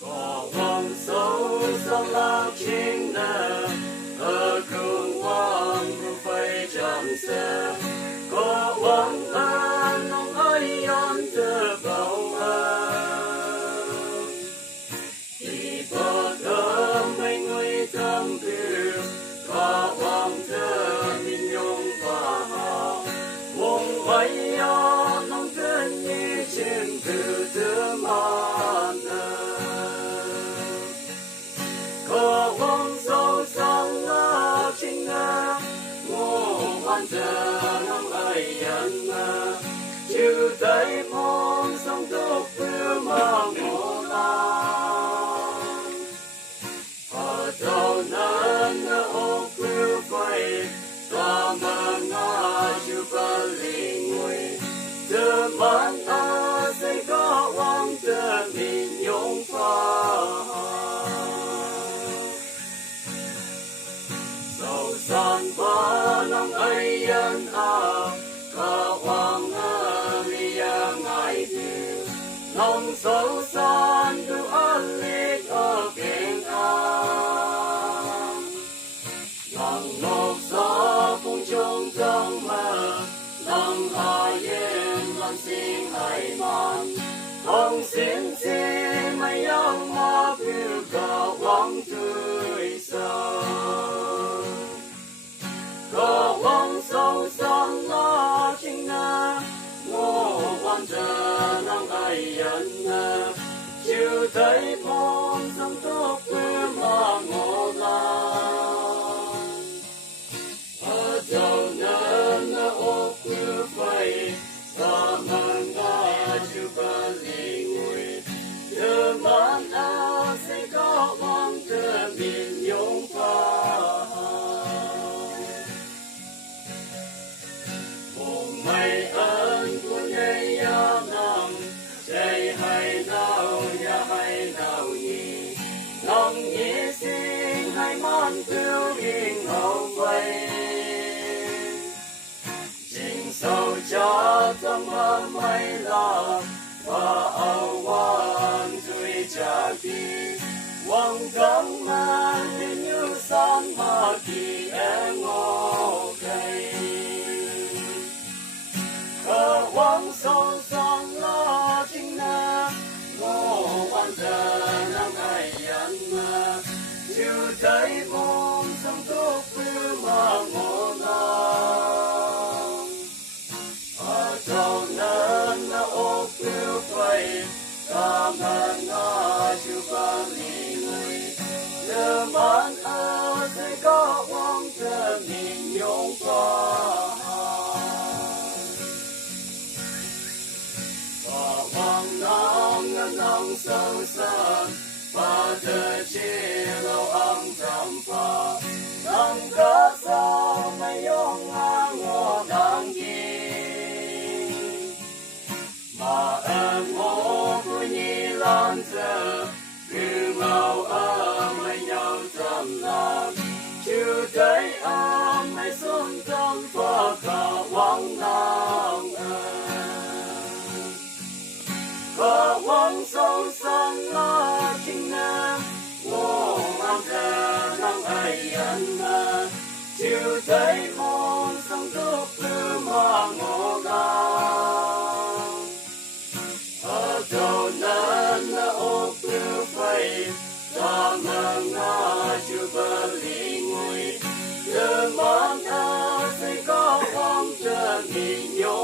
có vòng sâu sông lao chính nè ở cùng quang của phải chạm xe có vòng an nông ấy an thơ bảo thì bờ thơm mấy người thơm cứ có vòng thơ mình nhung và họ vùng ấy nông thân như trên từ thứ mòn có vòng sâu sông lao chính nè ngô quan thơ nông ấy ăn chữ thấy mong sông tốt vừa mà ngô lan ở đâu nên ô cứ phải ta mà ngã chữ ba lì nguy từ bán ta sẽ có vòng từ mình nhung pha sâu san ba nông ấy ăn có vòng nông sâu san du an lịch ở bên an nông ngọc gió phung trông trong mơ nông hà yên lan sinh hải man hồng xin xin mây áo hoa phiêu cao bóng tươi sáng có bóng sâu san lo chính na ngô quan thơ nắng ai ăn chịu thấy mong sông tốt quê mà ngô lan ở đâu nên ô cứ phải ta mang ngã chịu ba lì nguy từ bán sẽ có vòng thơ mình nhung pha mày ơn của nhây nong chạy hay nào nhỉ nong nhĩ sinh hay món phiêu hình hậu vây trình sâu cho tâm mơ mây lo và âu quan tùy trả đi quăng cấm mang đến như san mà kỳ em ngô cây ở quang sâu son lo chính na ngô quan thơ nắng ai ăn chịu thấy mong sông tốt phiêu mà ngô lan ở đâu nên ô phiêu phây ta mang ngã chịu ba lì nguy giờ bán sẽ có vòng thơ mình nhung pha vòng nông sâu san và thơ chia lâu âm thầm pha nông có sao mây ôm ngô đáng gì mà em ngô vui nhi lan thơ cứ màu mây nhau thầm lòng chịu thấy mây xuân thầm pha cả vòng nông có vòng sâu san lo chính na ngô quan thơ nắng ai ăn chịu thấy mong sông tốt cứ mà ngô lan ở đâu nên ô phiêu phây ta mang ngã chịu ba lì nguy giờ bán sẽ có vòng thơ mình nhung